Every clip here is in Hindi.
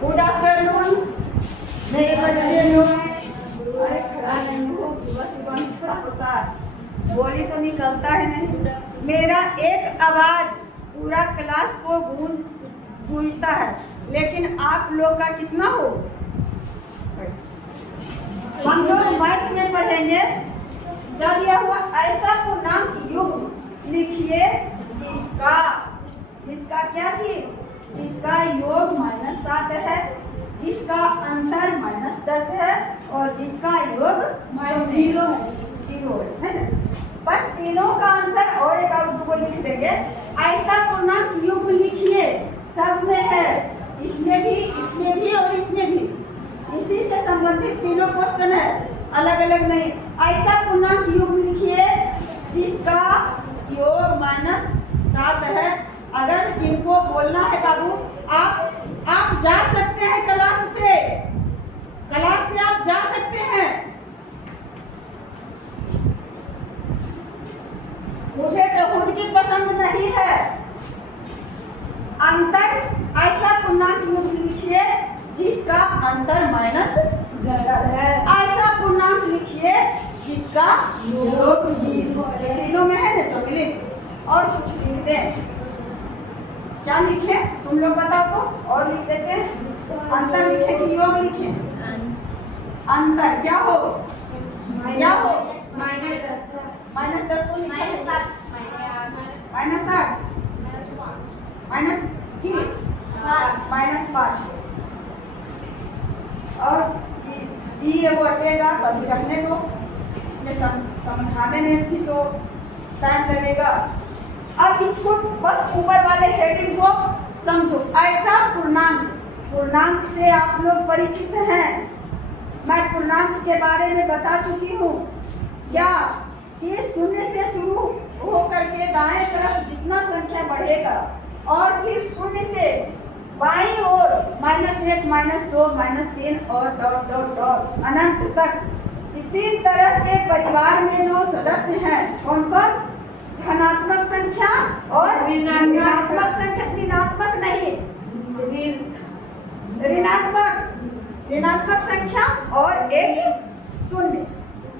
गुड आफ्टरनून मेरे बच्चे लोग। अरे खड़ा नहीं हो, सुबह सुबह खड़ा होता है, बोली तो निकलता है नहीं। मेरा एक आवाज पूरा क्लास को गूंजता है, लेकिन आप लोग का कितना हो। हम लोग मैथ में पढ़ेंगे, जब यह हुआ ऐसा पूर्णांक युग्म लिखिए जिसका क्या चीज, जिसका योग -7 है, जिसका अंतर -10 है और जिसका योग -0 है ना। बस तीनों का आंसर और एक आउट को लिख देंगे। ऐसा पूर्णांक युग्म लिखिए, सब में है, इसमें भी और इसमें भी। इसी से संबंधित तीनों क्वेश्चन है, अलग अलग नहीं। ऐसा पूर्णांक युग्म लिखिए जिसका योग -7 है। अगर जिनको बोलना है बाबू, आप जा सकते हैं क्लास से आप जा सकते हैं। मुझे तो खुद की पसंद नहीं है। अंतर ऐसा पूर्णांक युग्म लिखिए जिसका अंतर -10 है। ऐसा पूर्णांक लिखिए जिसका योग 0 है। तीनों में है ना सम्मिलित। और कुछ लिखते हैं, क्या लिखे तुम लोग बताओ तो, और लिख देते हैं। अंतर लिखे कि योग लिखे? अंतर क्या हो, क्या हो? -10 को लिखे -8 -5 और ये बढ़ेगा तभी रखने दो, इसमें समझाने में भी तो टाइम लगेगा। अब इसको बस ऊपर वाले हेडिंग को समझो। ऐसा पूर्णांक से आप लोग परिचित हैं। मैं पूर्णांक के बारे में बता चुकी हूँ क्या, कि शून्य से शुरू होकर के दाएं तरफ जितना संख्या बढ़ेगा और फिर शून्य से बाईं ओर -1 -2 -3 और डॉट अनंत तक, तीन तरह के परिवार में जो सदस्य हैं, कौन कौन? धनात्मक संख्या और ऋणात्मक संख्या। ऋणात्मक नहीं, ऋणात्मक संख्या और एक शून्य,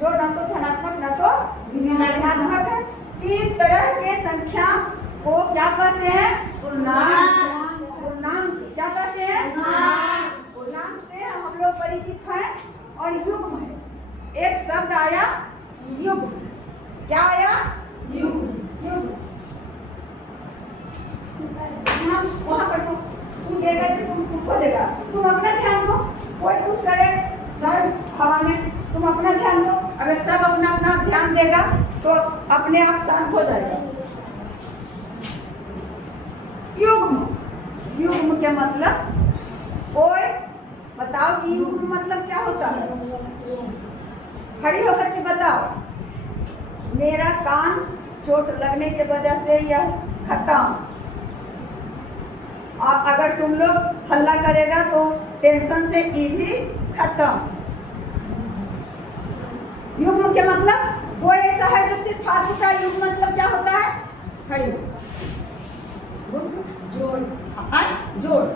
जो न तो धनात्मक न तो ऋणात्मक है। तीन तरह के संख्या को क्या कहते हैं? पूर्णांक। क्या कहते हैं? पूर्णांक से हम लोग परिचित हैं। और युग्म है, एक शब्द आया युग्म। क्या आया? युग्म। वहाँ पर तुम देगा, तुमको देगा, तुम अपना ध्यान दो। कोई कुछ करे चाहे हवा में, तुम अपना ध्यान दो। अगर सब अपना अपना ध्यान देगा तो अपने आप शांत हो जाएगा। युग्म के मतलब, कोई बताओ कि युग्म मतलब क्या होता है? खड़ी होकर के बताओ। मेरा कान चोट लगने की वजह से यह खत्म। अगर तुम लोग हल्ला करेगा तो टेंशन से ये भी खत्म। युग्म के मतलब कोई ऐसा है जो सिर्फ फालतू का। युग्म मतलब क्या होता है? खड़ी जोड़, जोड़।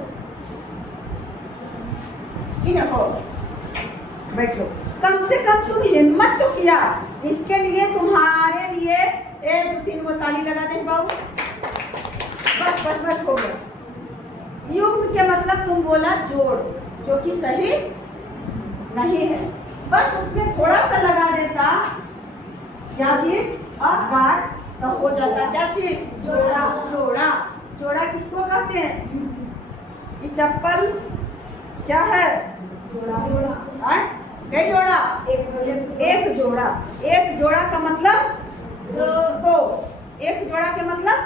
बैठो, कम से कम तुम हिम्मत तो किया। इसके लिए तुम्हारे लिए 1-2-3 ताली लगा दे बाबू। बस हो गया। युग्म के मतलब तुम बोला जोड़, जो कि सही नहीं है। बस उसमें थोड़ा सा लगा देता, क्या चीज? आकार, तो हो जाता क्या चीज? जोड़ा किसको कहते हैं? ये चप्पल क्या है? जोड़ा। कई जोड़ा? एक जोड़ा। एक जोड़ा का मतलब दो। एक जोड़ा के मतलब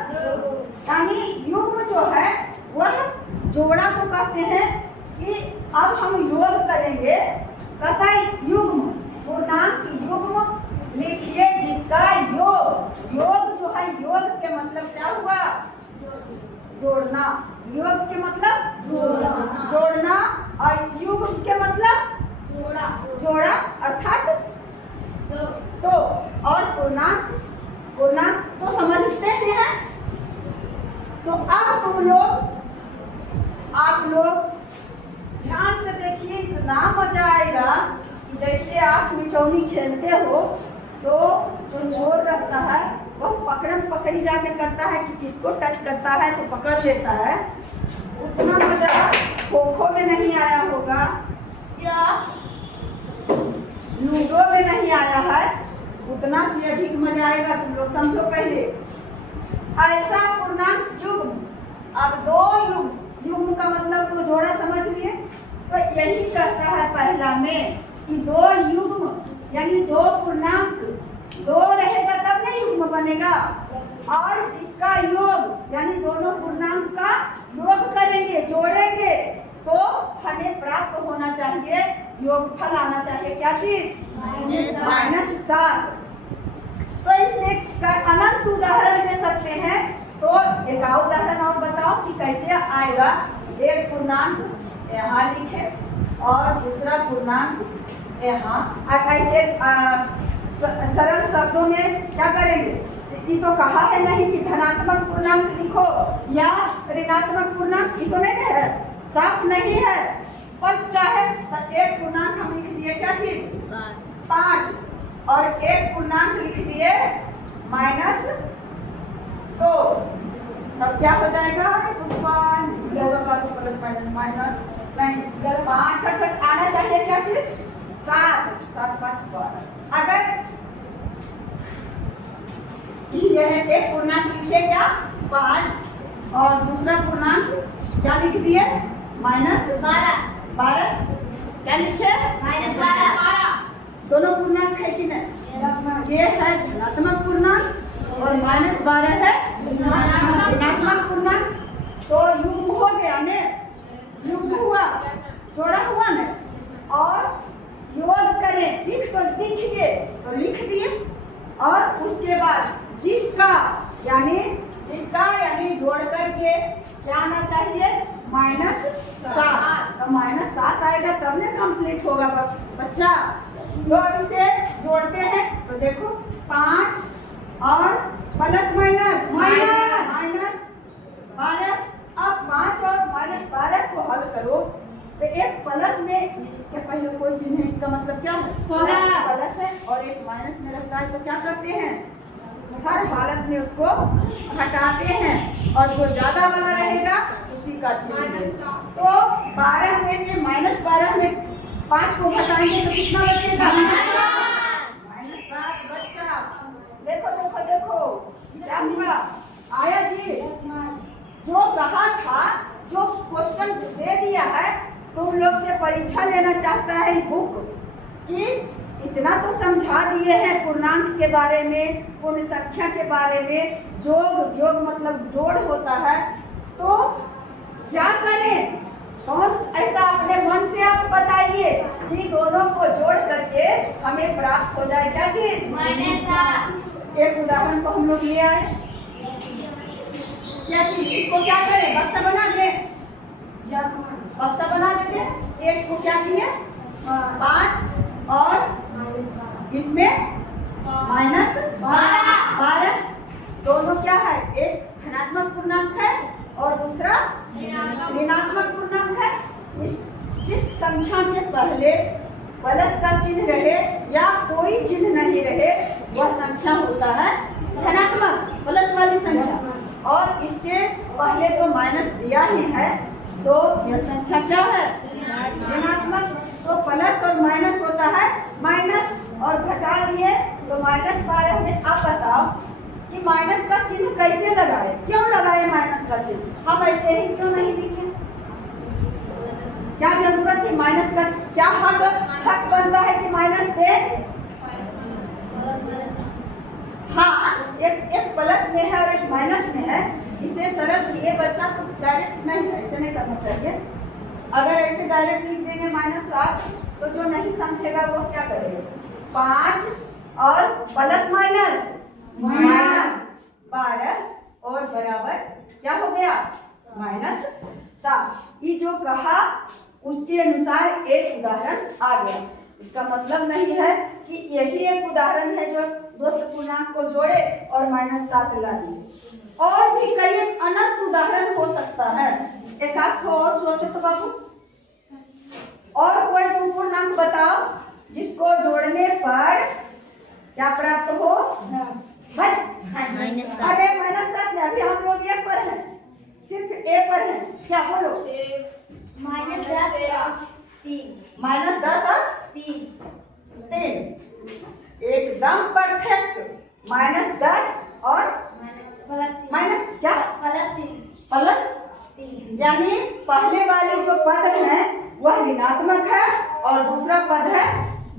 यानी युग्म जो है वह जोड़ा को कहते हैं। कि अब हम योग करेंगे, कहता है युग्म, पूर्णांक युग्म लिखिए जिसका योग जो है, योग के मतलब क्या हुआ? जोड़ना। योग के मतलब जोड़ना और युग्म के मतलब जोड़ा अर्थात तो। और पूर्णांक तो समझते हैं। तो अब आप लोग बचौनी खेलते हो तो जो जोर रहता है वो पकड़म पकड़ी जाके करता है कि किसको टच करता है तो पकड़ लेता है, उतना मजा खो खो में नहीं आया होगा या लूडो में नहीं आया है, उतना से अधिक मजा आएगा। तुम लोग समझो पहले ऐसा पूर्णांक युग्म, अब दो युग्म का मतलब तो जोड़ा समझ लिए, तो यही कहता है पहला में कि दो युग्म यानी दो पूर्णांक, दो रहेगा तब नहीं युग्म बनेगा, और जिसका योग यानी दोनों पूर्णांक का योग करेंगे जोड़ेंगे तो हमें प्राप्त होना चाहिए योगफल आना चाहिए, क्या चीज? -7। तो इसे अनंत उदाहरण दे सकते हैं। तो एक उदाहरण और बताओ कि कैसे आएगा। एक पूर्णांक यहाँ लिखे और दूसरा पूर्णांक यहाँ, ऐसे सरल शब्दों में क्या करेंगे? ये तो कहा है नहीं कि धनात्मक पूर्णांक लिखो या ऋणात्मक पूर्णांक, ये तो नहीं है, साफ नहीं है। पर चाहे तो एक पूर्णांक हम लिख दिए क्या चीज? 5, और एक पूर्णांक लिख दिए -2, तब क्या हो जाएगा? प्लस माइनस माइनस नहीं, 5 आना चाहिए क्या चीज? 7, 7 5 12। अगर यह एक पूर्णांक लिखिए क्या? 5, और दूसरा पूर्णांक क्या लिख दिए? -12। क्या लिखे? -12। दोनों पूर्णांक है कि नहीं? ये है धनात्मक पूर्णांक और -12 है ऋणात्मक पूर्णांक। तो युग्म हो गया ने, युग्म हुआ, जोड़ा हुआ ने, और योग करें, लिख तो लिखिए, तो लिख दिए, और उसके बाद जिसका यानी जोड़ करके क्या आना चाहिए? -7। तो -7 आएगा तब ने कंप्लीट होगा बच्चा। तो अब इसे जोड़ते हैं तो देखो 5 और प्लस माइनस -12। अब 5 और -12 को हल करो तो एक प्लस में, इसके पहले कोई चिन्ह है, इसका मतलब क्या है? प्लस है, और एक माइनस में रखता है तो क्या करते हैं? हर हालत में उसको हटाते हैं, और जो ज्यादा वाला रहेगा उसी का चिन्ह। तो 12 में से -12 में 5 को घटाएंगे तो कितना बचेगा? -7 बच्चा। देखो देखो देखो क्या हुआ? आया जी? जो कहा था, जो क्वेश्चन दे दिया है, तुम लोग से परीक्षा लेना चाहता है बुक कि इतना तो समझा दिए हैं पूर्णांक के बारे में, पूर्ण संख्या के बारे में, योग मतलब जोड़ होता है, तो क्या करें? कौन ऐसा अपने मन से आप बताइए कि दोनों को जोड़ करके हमें प्राप्त हो जाए क्या चीज? -7। एक उदाहरण को हम लोग ले आए, क्या चीज? इसको क्या करें? बक्सा बना दें, बक्सा बना देते। एक को क्या किए? 5 और इसमें -12। दोनों क्या है? एक धनात्मक पूर्णांक है और दूसरा ऋणात्मक पूर्णांक है। जिस संख्या के पहले प्लस का चिन्ह रहे या कोई चिन्ह नहीं रहे वह संख्या होता है धनात्मक, प्लस वाली संख्या, और इसके पहले तो माइनस दिया ही है तो यह संख्या क्या है? ऋणात्मक। तो प्लस और माइनस होता है माइनस, और घटा दिए तो -12 में। आप बताओ कि माइनस का चिन्ह कैसे लगाए? क्यों लगाए माइनस का चिन्ह? हम ऐसे ही क्यों नहीं लिखे? क्या जरूरत है माइनस का? क्या हक बनता है कि माइनस दे? हाँ, एक प्लस में है और एक माइनस में है। इसे सरल किए बच्चा, तो डायरेक्ट नहीं, ऐसे नहीं करना चाहिए। अगर ऐसे डायरेक्ट लिख देंगे -7 तो जो नहीं समझेगा वो क्या करेगा? 5 और प्लस माइनस -12 और बराबर क्या हो गया? -7। ये जो कहा उसके अनुसार एक उदाहरण आ गया। इसका मतलब नहीं है कि यही एक उदाहरण है जो दो पूर्णांक को जोड़े और -7 ला दिए। और भी कई अनंत उदाहरण हो सकता है। एक आध को और सोचो तो बाबू, और कोई तुम पूर्णांक बताओ जिसको जोड़ने पर क्या प्राप्त हो? अरे -7 नहीं, अभी हम लोग ए पर हैं, सिर्फ ए पर हैं। क्या बोलो? -10 और 3 एकदम परफेक्ट। -10 और माइनस क्या? प्लस 3 यानी पहले वाली जो पद है वह ऋणात्मक है और दूसरा पद है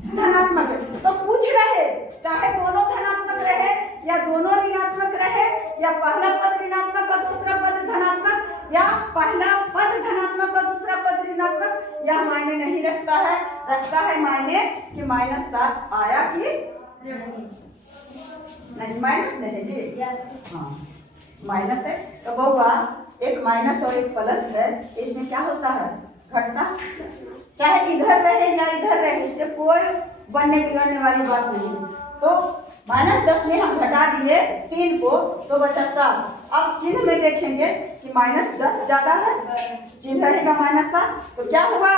धनात्मक है। तो पूछ रहे चाहे दोनों धनात्मक रहे या दोनों ऋणात्मक रहे या पहला पद ऋणात्मक और दूसरा पद धनात्मक या पहला पद धनात्मक और दूसरा पद ऋणात्मक, यह मायने नहीं रखता है। रखता है मायने कि -7 आया कि नहीं? माइनस नहीं है जी, हाँ माइनस है। तो बउआ एक माइनस और एक प्लस है, इसमें क्या होता है? घटता। चाहे इधर रहे या इधर रहे, इससे कोई बनने बिगड़ने वाली बात नहीं। तो -10 में हम घटा दिए 3 को तो बचा 7। अब चिन्ह में देखेंगे कि -10 ज्यादा है, चिन्ह रहेगा -7 तो क्या हुआ?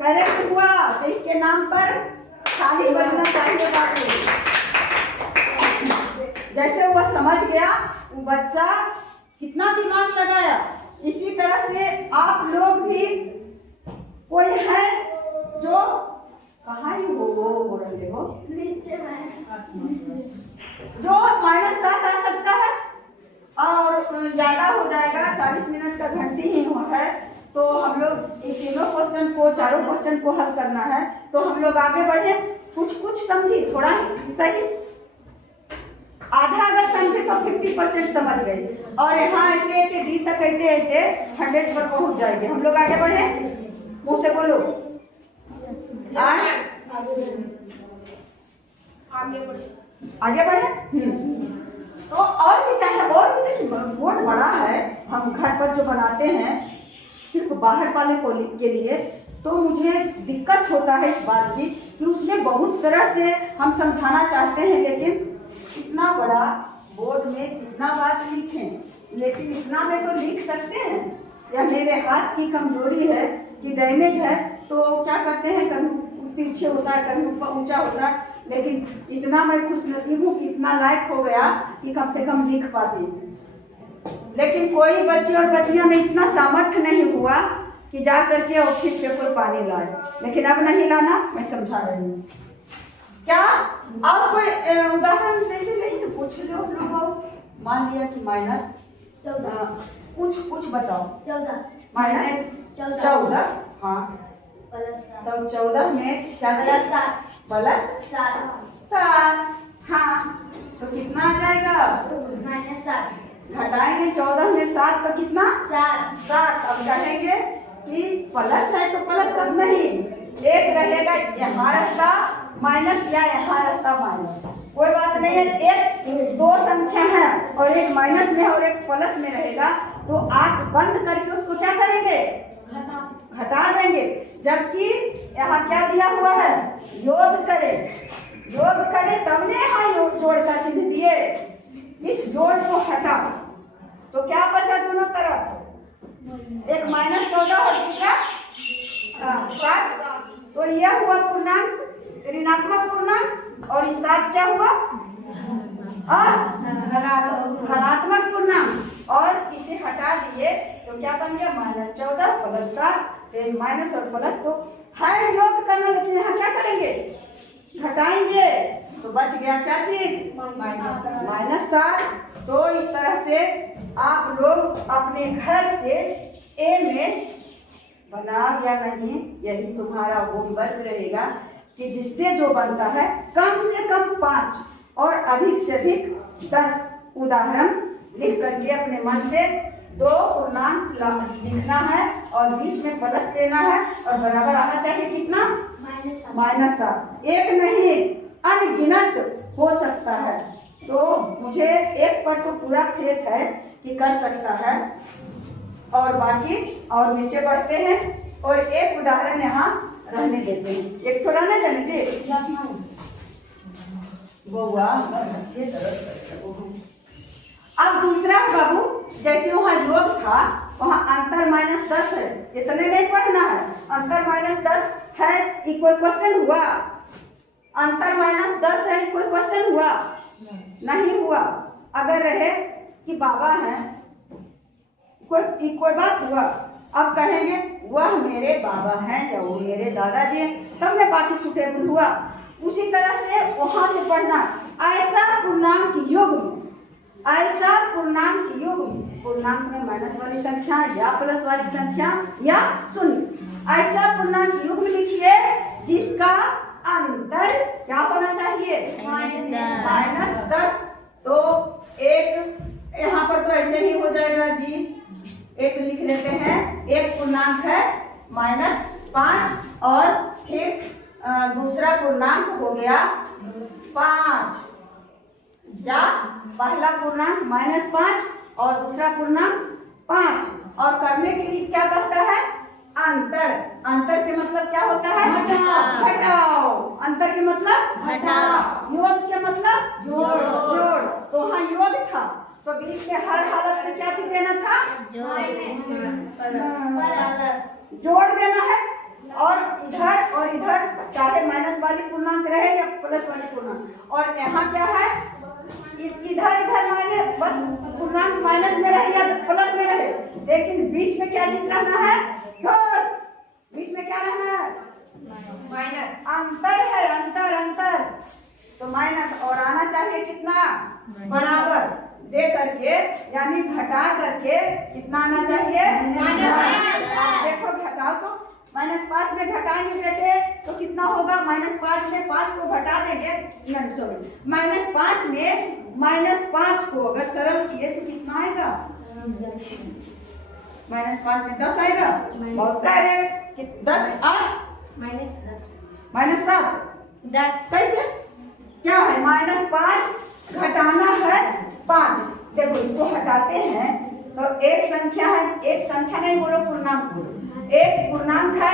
करेक्ट हुआ। तो इसके नाम पर खाली बचना चाहिए बाबू। जैसे वह समझ गया, वो बच्चा कितना दिमाग लगाया, इसी तरह से आप लोग भी कोई है जो कहाँ ही हो रहे हो जो -7 आ सकता है और ज्यादा हो जाएगा। 40 मिनट का घंटी ही है, तो हम लोग इन तीनों क्वेश्चन को, चारों क्वेश्चन को हल करना है। तो हम लोग आगे बढ़े, कुछ समझी, थोड़ा ही सही, आधा अगर समझे तो 50% समझ गए और यहाँ आते डी तक आते 100 पर पहुंच जाएंगे। हम लोग आगे बढ़े, मुंह से बोलो। आगे बढ़े। तो और भी चाहे और भी देखिए, बोर्ड बड़ा है, हम घर पर जो बनाते हैं सिर्फ बाहर वाले को के लिए, तो मुझे दिक्कत होता है इस बात की कि उसमें बहुत तरह से हम समझाना चाहते हैं, लेकिन इतना बड़ा बोर्ड में कितना बात लिखें, लेकिन इतना में तो लिख सकते हैं। या मेरे हाथ की कमजोरी है कि डैमेज है, तो क्या करते हैं, कभी तिरछे होता है, कभी ऊपर ऊंचा होता है, लेकिन इतना मैं खुशनसीब हूँ कि इतना लायक हो गया कि कम से कम लिख पाती। लेकिन कोई बच्चे और बच्चियों में इतना सामर्थ्य नहीं हुआ कि जा करके ऑफिस से कोई पानी लाए, लेकिन अब नहीं लाना, मैं समझा रही हूँ। क्या आप कोई उदाहरण जैसे नहीं पूछ लो लोग, मान लिया कि -14, कुछ बताओ। 14 हाँ, तो 14 में क्या प्लस 7 हाँ, तो कितना आ जाएगा? -7 घटाएंगे 14 में 7 तो कितना? 7। अब कहेंगे कि प्लस है तो प्लस अब नहीं, एक रहेगा यहाँ रहता माइनस या यहाँ रहता माइनस, कोई बात नहीं है। एक दो संख्या है और एक माइनस में और एक प्लस में रहेगा, तो आंख बंद करके उसको क्या करेंगे? घटा देंगे। जबकि यहाँ क्या दिया हुआ है? योग करे तब ने यहाँ जोड़ का चिन्ह दिए। इस जोड़ को हटा तो क्या बचा दोनों तरफ? एक -14 और दूसरा 7, तो यह हुआ पूर्णांक, ऋणात्मक पूर्णांक, और इस 7 क्या हुआ? धनात्मक पूर्णांक। और इसे हटा दिए तो क्या बन गया? -14 प्लस 7। माइनस और प्लस तो है योग करना, लेकिन यहाँ क्या करेंगे? घटाएंगे तो बच गया क्या चीज? -7। तो इस तरह से आप लोग अपने घर से ए में बना या नहीं, यही तुम्हारा होमवर्क रहेगा कि जिससे जो बनता है कम से कम 5 और अधिक से अधिक 10 उदाहरण लिख करके अपने मन से 2 पूर्णांक लिखना है और बीच में प्लस देना है और बराबर आना चाहिए कितना? -7। एक नहीं, अनगिनत हो सकता है। तो मुझे एक पर तो पूरा फेथ है कि कर सकता है, और बाकी और नीचे बढ़ते हैं और एक उदाहरण यहाँ रहने देते हैं। एक तो रहने देने जी बउआ। अब दूसरा बाबू, जैसे वहाँ योग था वहाँ अंतर -10 है, इतने नहीं पढ़ना है। अंतर -10 है, ये कोई क्वेश्चन हुआ? अंतर -10 है, कोई क्वेश्चन हुआ? नहीं हुआ। अगर रहे कि बाबा हैं, कोई बात हुआ? अब कहेंगे वह मेरे बाबा हैं या वो मेरे दादाजी हैं, तब ने बाकी सुटेबल हुआ। उसी तरह से वहां से पढ़ना, ऐसा पूर्णांक युग्म, ऐसा पूर्णांक युग्म, पूर्णांक में माइनस वाली संख्या या प्लस वाली संख्या या शून्य, ऐसा पूर्णांक युग्म लिखिए जिसका अंतर क्या होना चाहिए? -10। तो एक यहाँ पर तो ऐसे ही हो जाएगा जी, एक लिख लेते हैं। एक पूर्णांक है -5 और फिर दूसरा पूर्णांक हो गया 5। या पहला पूर्णांक -5 और दूसरा पूर्णांक 5, और करने के लिए क्या कहता है? अंतर। अंतर के मतलब क्या होता है? घटाओ। अंतर के मतलब घटाओ। योग के मतलब जोड़। तो वहाँ योग था, तो बीच में हर हालत में क्या चीज देना था? जोड़ देना है। और इधर चाहे माइनस वाली पूर्णांक रहे या प्लस वाली पूर्णांक, और यहाँ क्या है? इधर माइनस, बस पूर्णांक माइनस में रहे या प्लस में रहे, लेकिन बीच में क्या चीज रहना है? बीच में क्या रहना है? माइनस। अंतर है, अंतर। तो माइनस, और आना चाहिए कितना? बराबर दे करके, यानी घटा करके कितना आना चाहिए? देखो घटाओ तो -5 में घटाएंगे बेटे तो कितना होगा? -5 में 5 को घटा देंगे, -5 में -5 को अगर सरल किए तो कितना आएगा? -5 में 10 आएगा। बहुत सारे 10 8 -7 10 कैसे? क्या है? -5 घटाना है 5। देखो इसको हटाते हैं तो एक संख्या है, एक संख्या नहीं बोलो, पूर्णांक बोलो। एक पूर्णांक है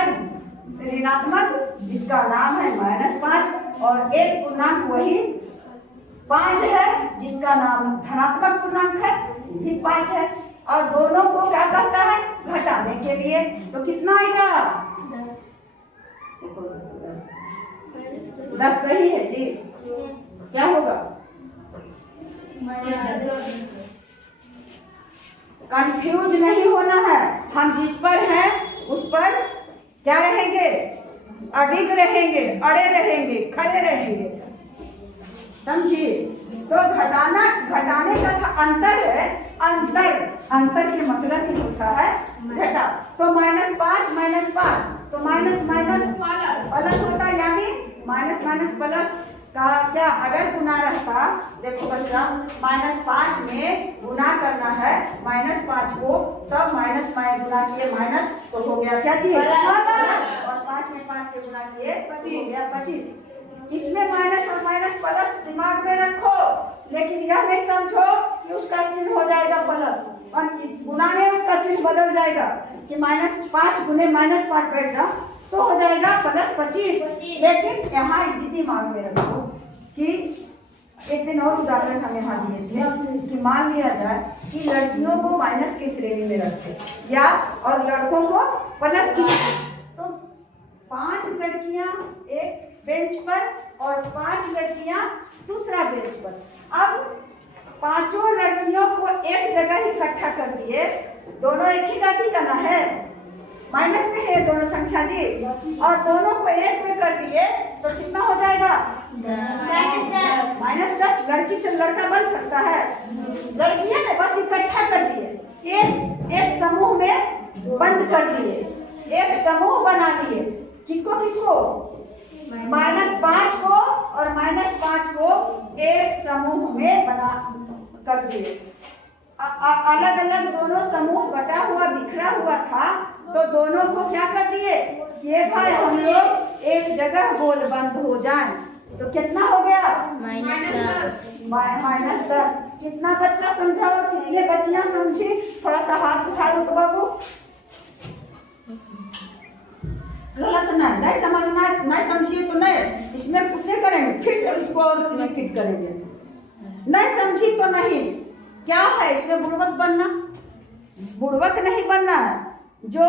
ऋणात्मक जिसका नाम है -5, और एक पूर्णांक वही 5 है जिसका नाम धनात्मक पूर्णांक है, फिर 5 है, और दोनों को क्या कहता है? घटाने के लिए। तो कितना आएगा? 10 सही है जी। क्या होगा? कंफ्यूज नहीं होना है, हम जिस पर हैं उस पर क्या रहेंगे? अडिग रहेंगे, अड़े रहेंगे, खड़े रहेंगे, समझिए। तो घटाने का अंतर है। अंतर के मतलब ही होता है घटा। तो -5 तो माइनस प्लस होता है, यानी माइनस प्लस का क्या अगर गुना रहता? देखो बच्चा, -5 में गुना करना है -5 को, तब माइनस में गुना किए माइनस, तो हो गया क्या चीज? प्लस। और 5 में 5 के गुना किए हो गया 25। इसमें माइनस और माइनस प्लस दिमाग में रखो, लेकिन यह नहीं समझो कि उसका चिन्ह हो जाएगा प्लस, और गुना में उसका चिन्ह बदल जाएगा कि -5 गुने -5 बैठ जाओ तो हो जाएगा +25। लेकिन यहाँ दिमाग में रखो कि एक दिन और उदाहरण हम यहाँ दिए थे कि मान लिया जाए कि लड़कियों को माइनस की श्रेणी में रखते या और लड़कों को प्लस की, तो 5 लड़कियां एक बेंच पर और 5 लड़कियां दूसरा बेंच पर। अब 5 लड़कियों को एक जगह इकट्ठा कर दिए, दोनों एक ही जाति का ना है, माइनस में है दोनों संख्या जी, और दोनों को एक में कर दिए तो कितना हो जाएगा? -10। लड़की से लड़का बन सकता है? लड़कियां ने बस इकट्ठा कर दिए, एक समूह में बंद कर दिए, एक समूह बना दिए। किसको -5 को और -5 को एक समूह में बना कर दिए। अलग अलग दोनों समूह बटा हुआ बिखरा हुआ था, तो दोनों को क्या कर दिए कि भाई हम लोग एक जगह गोल बंद हो जाएं। तो कितना हो गया? -10। कितना बच्चा समझा और कितने बच्चियां समझी? थोड़ा सा हाथ उठा दो तो बाबू। गलत नहीं समझना, नहीं समझिए तो नहीं, इसमें पूछे करेंगे, फिर से इसको और फिट करेंगे। नहीं समझी तो नहीं, क्या है इसमें बुड़बक बनना? बुड़बक नहीं बनना है, जो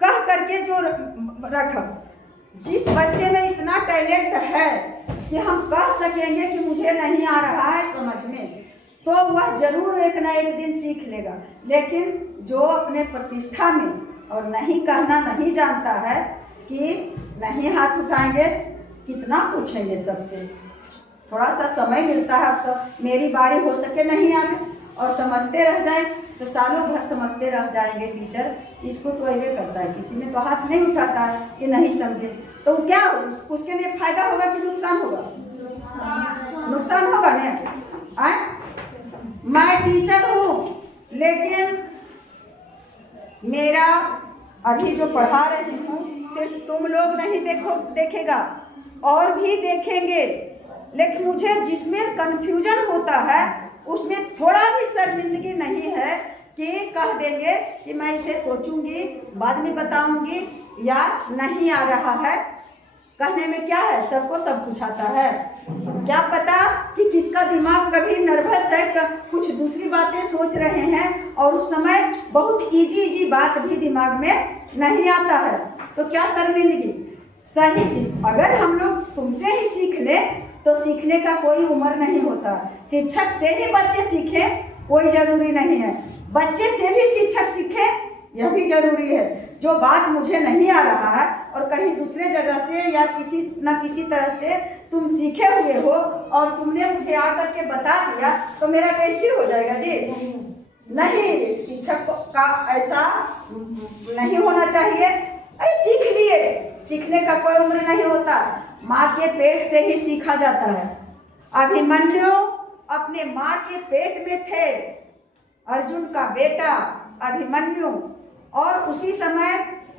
कह करके जो रख। जिस बच्चे में इतना टैलेंट है कि हम कह सकेंगे कि मुझे नहीं आ रहा है समझ में, तो वह जरूर एक ना एक दिन सीख लेगा। लेकिन जो अपने प्रतिष्ठा में और नहीं कहना नहीं जानता है कि नहीं हाथ उठाएंगे, कितना पूछेंगे सबसे। थोड़ा सा समय मिलता है, अब सब मेरी बारी हो सके नहीं आगे और समझते रह जाए तो सालों भर समझते रह जाएंगे। टीचर इसको तो ये करता है, किसी में तो हाथ नहीं उठाता है कि नहीं समझे, तो क्या उसके लिए फायदा होगा कि नुकसान होगा? नुकसान होगा ना। मैं टीचर हूँ, लेकिन मेरा अभी जो पढ़ा रही हूँ सिर्फ तुम लोग नहीं देखेगा, और भी देखेंगे। लेकिन मुझे जिसमें कन्फ्यूजन होता है उसमें थोड़ा भी शर्मिंदगी नहीं है कि कह देंगे कि मैं इसे सोचूंगी, बाद में बताऊंगी, या नहीं आ रहा है। कहने में क्या है, सबको सब कुछ आता है। क्या पता कि किसका दिमाग कभी नर्वस है, कुछ दूसरी बातें सोच रहे हैं और उस समय बहुत इजी बात भी दिमाग में नहीं आता है, तो क्या शर्मिंदगी। सही, अगर हम लोग तुमसे ही सीख ले तो सीखने का कोई उम्र नहीं होता। शिक्षक से ही बच्चे सीखे कोई जरूरी नहीं है, बच्चे से भी शिक्षक सीखे यह भी जरूरी है। जो बात मुझे नहीं आ रहा है और कहीं दूसरे जगह से या किसी न किसी तरह से तुम सीखे हुए हो और तुमने मुझे आकर के बता दिया तो मेरा बेइज्जती हो जाएगा जी। नहीं, शिक्षक का ऐसा नहीं होना चाहिए। अरे सीख लिए, सीखने का कोई उम्र नहीं होता, माँ के पेट से ही सीखा जाता है। अभिमन्यु अपने माँ के पेट में थे, अर्जुन का बेटा अभिमन्यु, और उसी समय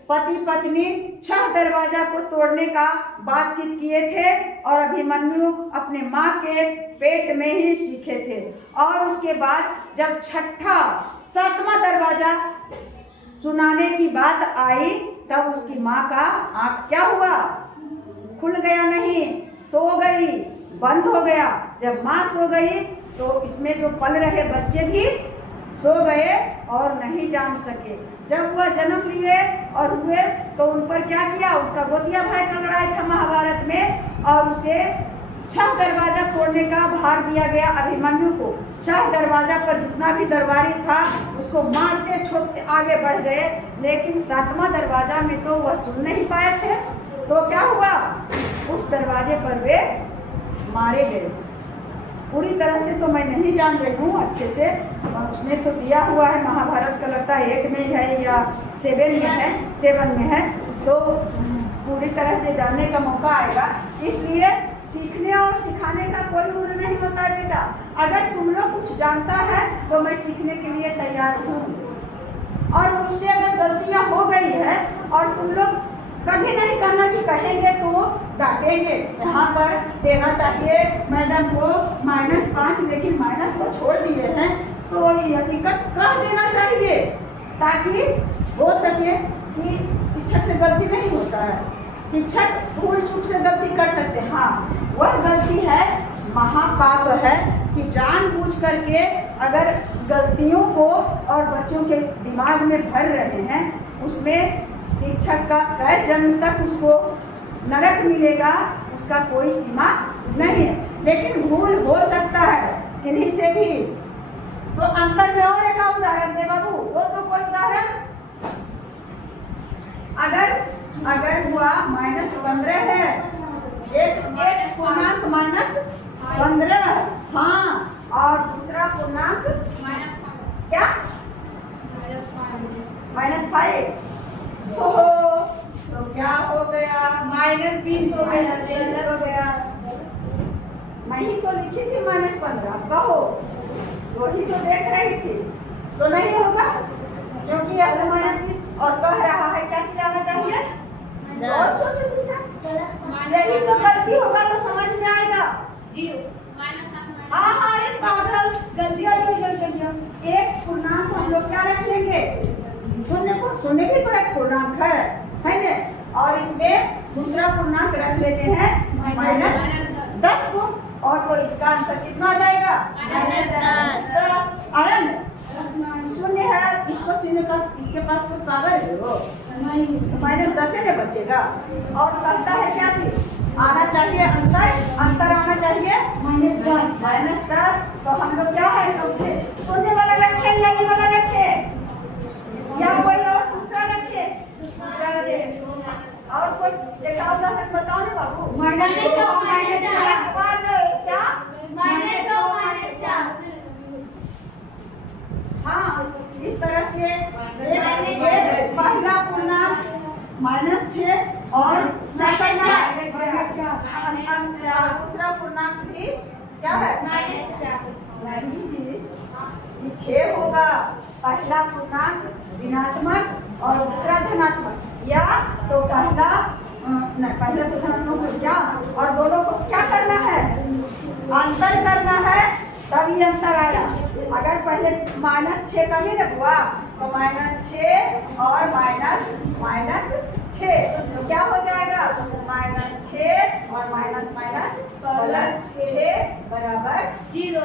पति पत्नी 6 दरवाजा को तोड़ने का बातचीत किए थे और अभिमन्यु अपने माँ के पेट में ही सीखे थे। और उसके बाद जब 7वां दरवाजा सुनाने की बात आई तब उसकी माँ का आँख क्या हुआ, खुल गया नहीं, सो गई, बंद हो गया। जब माँ सो गई तो इसमें जो पल रहे बच्चे भी सो गए और नहीं जान सके। जब वह जन्म लिए और हुए तो उन पर क्या किया, उनका गोतिया भाई का लड़ाई था महाभारत में, और उसे 6 दरवाजा तोड़ने का भार दिया गया अभिमन्यु को। 6 दरवाजा पर जितना भी दरबारी था उसको मारते छोड़ते आगे बढ़ गए, लेकिन 7वां दरवाजा में तो वह सुन नहीं पाए थे। तो क्या हुआ, उस दरवाजे पर वे मारे गए। पूरी तरह से तो मैं नहीं जान रही हूँ अच्छे से, और उसने तो दिया हुआ है महाभारत का, लगता है 8 में है या 7 में है, तो पूरी तरह से जानने का मौका आएगा। इसलिए सीखने और सिखाने का कोई उम्र नहीं होता है बेटा। अगर तुम लोग कुछ जानता है तो मैं सीखने के लिए तैयार हूँ, और मुझसे अगर गलतियाँ हो गई है और तुम लोग कभी नहीं कहना कि कहेंगे तो डांटेंगे। यहाँ पर देना चाहिए मैडम को -5, लेकिन माइनस को छोड़ दिए हैं तो हकीकत कह देना चाहिए, ताकि हो सके कि शिक्षक से गलती नहीं होता है। शिक्षक भूल चूक से गलती कर सकते हैं, हाँ वह गलती है महापाप है कि जानबूझ करके अगर गलतियों को और बच्चों के दिमाग में भर रहे हैं, उसमें शिक्षक का कई जन्म तक उसको नरक मिलेगा, उसका कोई सीमा नहीं है। लेकिन भूल हो सकता है किन्हीं से भी। तो अंतर में और एक उदाहरण दे बाबू, वो तो कोई उदाहरण, अगर हुआ -15 है, एक पूर्णांक -15, हाँ, और दूसरा पूर्णांक क्या -5, तो क्या हो गया, -20 हो गया। मैं ही तो लिखी थी -15, कहो वही तो देख रही थी, तो नहीं होगा क्योंकि अगर -20 और कह रहा है क्या चीज आना चाहिए, और सोचो दूसरा, यही तो गलती होगा तो समझ में आएगा जी। हाँ एक पागल गलतियाँ जो एक पूर्णांक हम लोग क्या रख लेंगे, शून्य भी तो एक पूर्णांक है ना, और इसमें दूसरा पूर्णांक रख लेते हैं -10 को, और तो इसका आंसर कितना आ जाएगा, -10 आया। शून्य है, इसको शून्य का इसके पास कोई पावर है वो तो -10 ही बचेगा। और कहता है क्या चीज आना चाहिए, अंतर आना चाहिए -10। तो हम लोग क्या है शून्य वाला रखे या ये वाला रखे या कोई और दूसरा रखे? और कोई एक उदाहरण बताओ ना बाबू। क्या? हाँ, इस तरह से ये पहला पूर्णांक -6 और दूसरा पूर्णांक भी क्या है नहीं जी, ये 6 होगा। पहला पूर्णांक ऋणात्मक और दूसरा धनात्मक, या तो पहला तो धनात्मक हो गया और दोनों को क्या करना है अंतर करना है, तब ये अंतर आया। अगर पहले -6 का भी हुआ तो -6 और -6 तो क्या हो जाएगा -6 और -6 बराबर 0।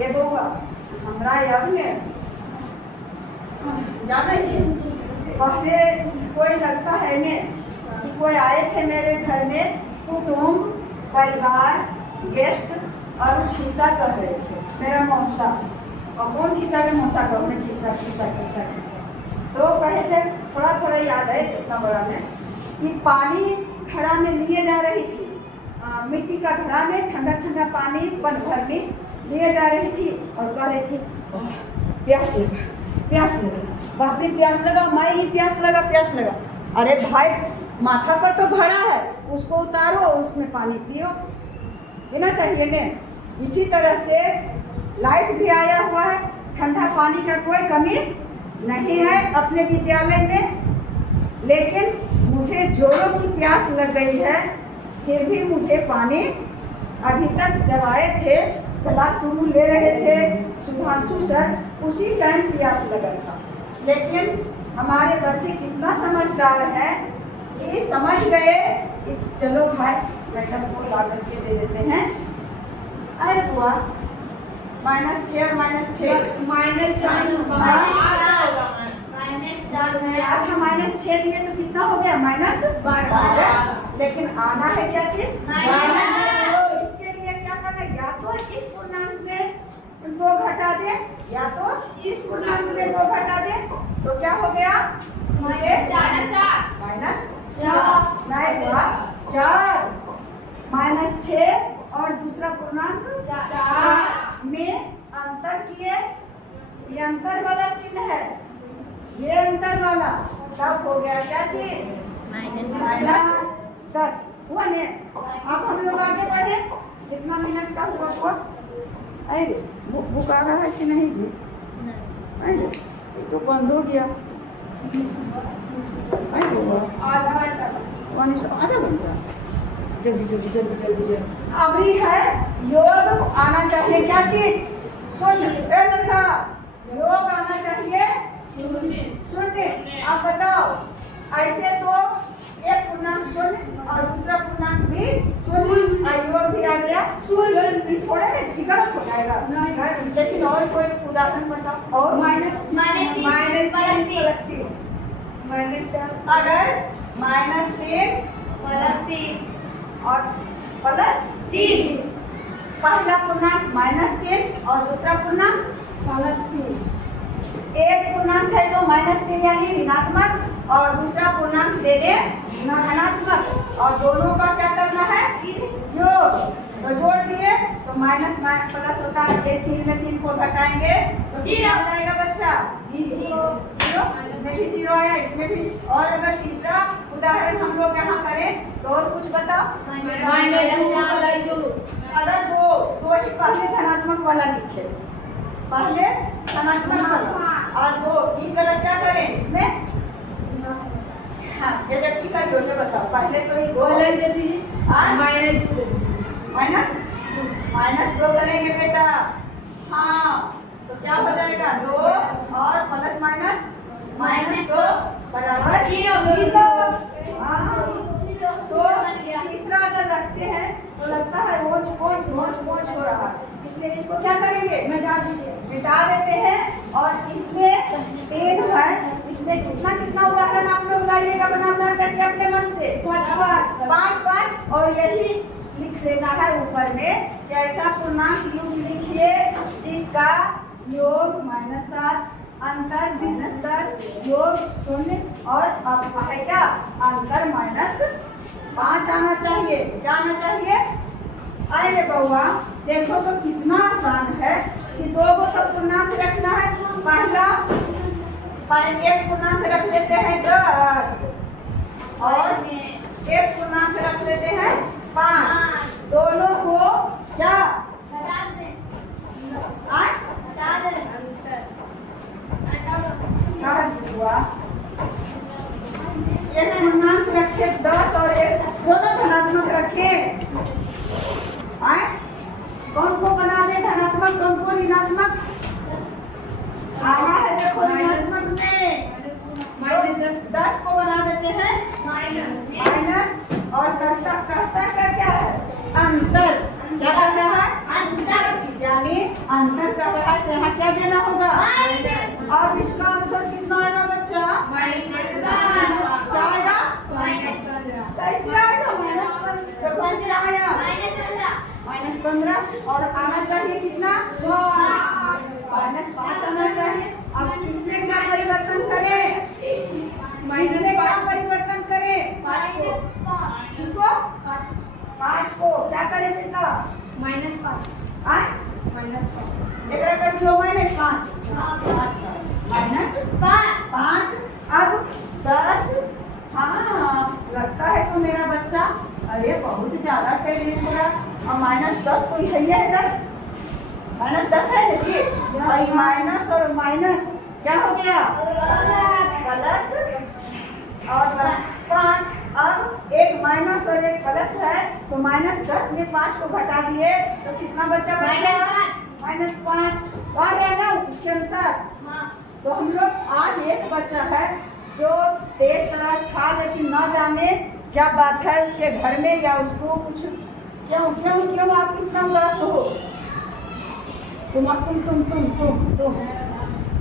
ये होगा हमारा यज्ञ जाना ही। पहले कोई लगता है ने कि कोई आए थे मेरे घर में कुटुंब परिवार गेस्ट और खिस्सा कर रहे थे मेरा मौसा। और कौन खिस्सा के मौसा का खिस्सा तो कहे थे थोड़ा याद है इतना बड़ा में कि पानी घड़ा में लिए जा रही थी, मिट्टी का घड़ा में ठंडा पानी पन भर में लिए जा रही थी और कह रही थी प्यास लगा बाप रे प्यास लगा, मैं ही प्यास लगा। अरे भाई माथा पर तो घड़ा है, उसको उतारो और उसमें पानी पियो, पीना चाहिए ने। इसी तरह से लाइट भी आया हुआ है, ठंडा पानी का कोई कमी नहीं है अपने विद्यालय में, लेकिन मुझे जोरों की प्यास लग गई है। फिर भी मुझे पानी अभी तक जब आए थे क्लास शुरू ले रहे थे सुधांशु सर, उसी टाइम प्यास लगा था। लेकिन हमारे बच्चे कितना समझदार है कि समझ गए कि चलो भाई मैडम को ला करके दे देते हैं। अरे बुआ -6 और -6 अच्छा -6 दिए तो कितना हो गया -12। लेकिन आना है क्या चीज इसके लिए क्या करना है, या तो इस पूर्णांक में 2 घटा दे या तो इस पूर्णांक में 2 घटा दे तो क्या हो गया -4 -6 और दूसरा पूर्णांक 4 में अंतर किए। ये अंतर वाला चिन्ह है, ये अंतर वाला तब हो गया क्या चीज -10 हुआ ने। अब हम लोग आगे बढ़े, कितना मिनट का हुआ वो? अरे बुक आ रहा है कि नहीं जी? अरे तो बंद हो गया। आधा घंटा जल्दी। अभी है योग आना चाहिए क्या चीज शून्य। लड़का योग आना चाहिए शून्य। आप बताओ ऐसे तो एक पूर्णांक शून्य और दूसरा पूर्णांक भी शून्य, योग भी आ गया शून्य। थोड़े गलत हो जाएगा लेकिन और कोई उदाहरण बताओ। और -3 अगर -3 और +3 पहला पूर्णांक -3 और दूसरा पूर्णांक +3। एक पूर्णांक है जो -3 यानी ऋणात्मक और दूसरा पूर्णांक दे दे धनात्मक, और दोनों का क्या करना है योग। तो जोड़ दिए तो माइनस प्लस होता है, 3 में 3 को घटाएंगे तो 0 हो जाएगा बच्चा 0। इसमें भी 0 आया, इसमें भी। और अगर तीसरा उदाहरण हम लोग यहाँ करें तो और कुछ बताओ। अगर दो ही पहले धनात्मक वाला लिखे, पहले धनात्मक वाला और 2 ई गलत क्या करें इसमें। हाँ ये जब ठीक करिए उसे बताओ। पहले तो ये 2 -2 करेंगे बेटा। हाँ तो क्या हो जाएगा 2 और प्लस माइनस -2 बराबर 0। तो तीसरा अगर रखते हैं तो लगता है रोज हो रहा है। इसलिए इसको क्या करेंगे, मिटा दीजिए। मिटा देते हैं। और इसमें 3 है, इसमें कितना कितना उदाहरण आप लोग लाइएगा बना बना करके अपने मन से, 5 और यही लिख लेना है ऊपर में कि ऐसा पूर्णांक योग लिखिए जिसका योग -7, अंतर -10, योग 0 और अब है क्या अंतर -5 आना चाहिए। क्या आना चाहिए? आए रे बउआ, देखो तो कितना आसान है कि 2 को तो पूर्णांक रखना है। पहला एक पूर्णांक रख लेते हैं 10 और एक पूर्णांक रख लेते हैं 5। दोनों को क्या हुआ, एक पूर्णांक रखे 10 और एक दोनों धनात्मक रखे। कौन को बना दे धनात्मक, कौन को ऋणात्मक? आया है देखो ऋणात्मक में -10 को बना देते हैं माइनस और कहता क्या है अंतर। क्या कर रहा है? अंतर, यानी अंतर कर रहा है। यहाँ क्या देना होगा? अब इसका आंसर कितना आएगा बच्चा? क्या आएगा? कैसे आएगा? -15 आया, -15 और आना चाहिए कितना? -5 आना चाहिए। अब इसमें क्या परिवर्तन करें? इसमें क्या परिवर्तन करें? किसको? 5 को क्या करें बेटा? -5 एक कर दियो -5। -5 अब 10। हाँ लगता है तो मेरा बच्चा अरे बहुत ज्यादा टैलेंट पूरा। और -10 कोई है 10 -10 है जी। और माइनस और माइनस क्या हो गया? प्लस और 5। अब एक माइनस और एक प्लस है तो -10 में 5 को घटा दिए तो कितना बचा? -5 आ गया ना उसके अनुसार। तो हम लोग आज एक बच्चा है जो तेज तराश था लेकिन न जाने क्या बात है उसके घर में या उसको कुछ क्यों क्यों क्यों आप इतना उदास हो? तुम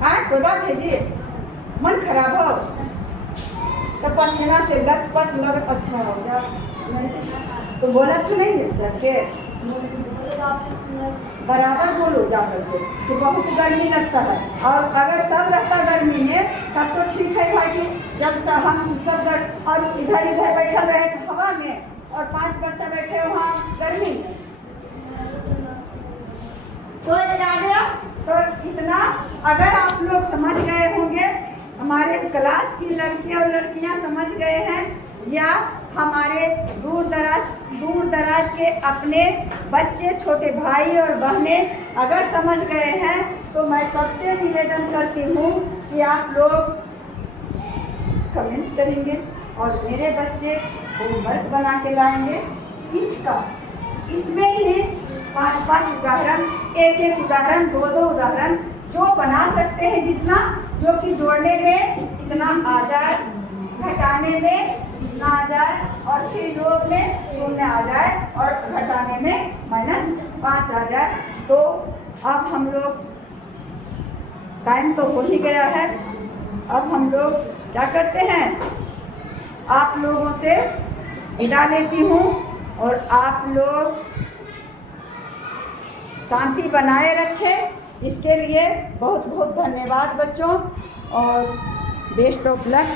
हाँ कोई बात है जी, मन खराब हो तो पसीना से लटपट लग अच्छा हो जा। तो बोला तो नहीं है सर के बराबर बोलो जा करके तो बहुत गर्मी लगता है। और अगर सब रहता गर्मी में तब तो ठीक है भाई कि जब हम सब और इधर इधर बैठल रहे हवा में और 5 बच्चा बैठे वहाँ गर्मी में तो आ गया। तो इतना अगर आप लोग समझ गए होंगे, हमारे क्लास की लड़कियां और लड़कियां समझ गए हैं या हमारे दूर दराज के अपने बच्चे छोटे भाई और बहनें अगर समझ गए हैं तो मैं सबसे निवेदन करती हूँ कि आप लोग कमेंट करेंगे और मेरे बच्चे होमवर्क बना के लाएंगे। इसमें ही 5-5 उदाहरण, एक उदाहरण, 2-2 उदाहरण जो बना सकते हैं जितना, जो कि जोड़ने में इतना आ जाए, घटाने में इतना आ जाए और फिर योग में 0 आ जाए और घटाने में -5 आ जाए। तो अब हम लोग टाइम तो हो ही गया है। अब हम लोग क्या करते हैं, आप लोगों से विदा लेती हूँ और आप लोग शांति बनाए रखें। इसके लिए बहुत बहुत धन्यवाद बच्चों और बेस्ट ऑफ लक।